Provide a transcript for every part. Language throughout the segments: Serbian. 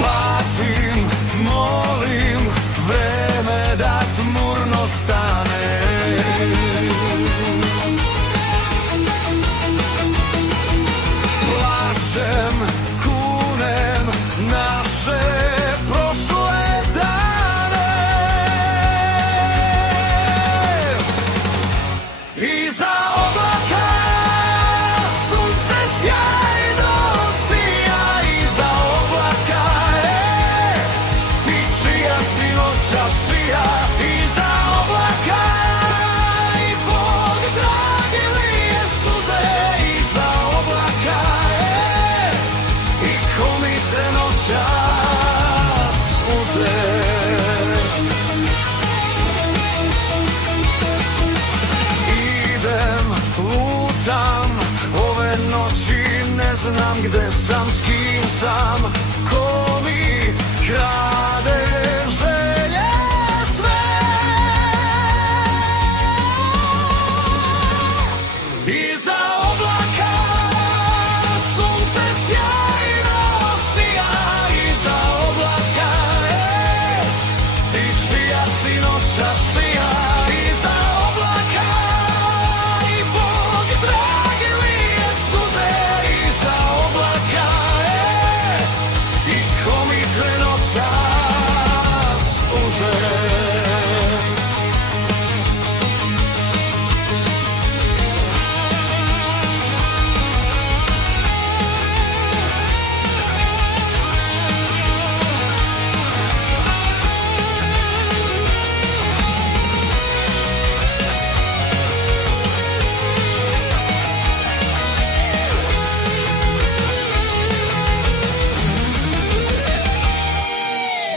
Patim, molim, vreme da tmurno stane. Plačem, kunem naše prošle dane. Iza oblaka sunce sjajno sija. Iza oblaka ti čija si noćas čija. Iza oblaka i Bog dragi lije suze. Iza oblaka i ko mi te noćas uze. Idem, lutam, ove noći ne znam gde sam, s kim sam, ko mi krade želje sve. Iza oblaka sunce sjajno sija. Iza oblaka ti čija si noćas čija. Iza oblaka i Bog dragi lije suze. Iza oblaka i ko mi te noćas uze.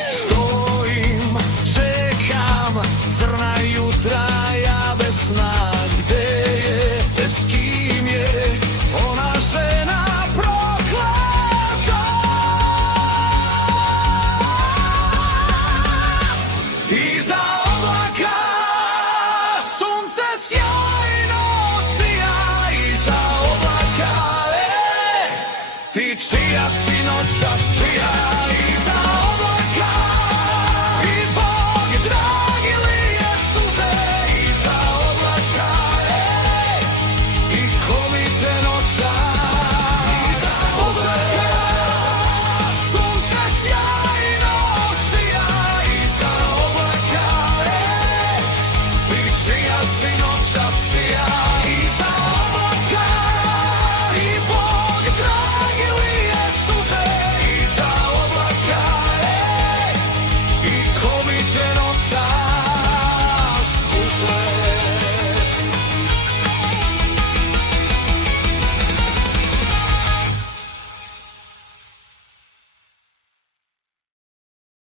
Stojim, čekam, crna jutra, ja bez sna.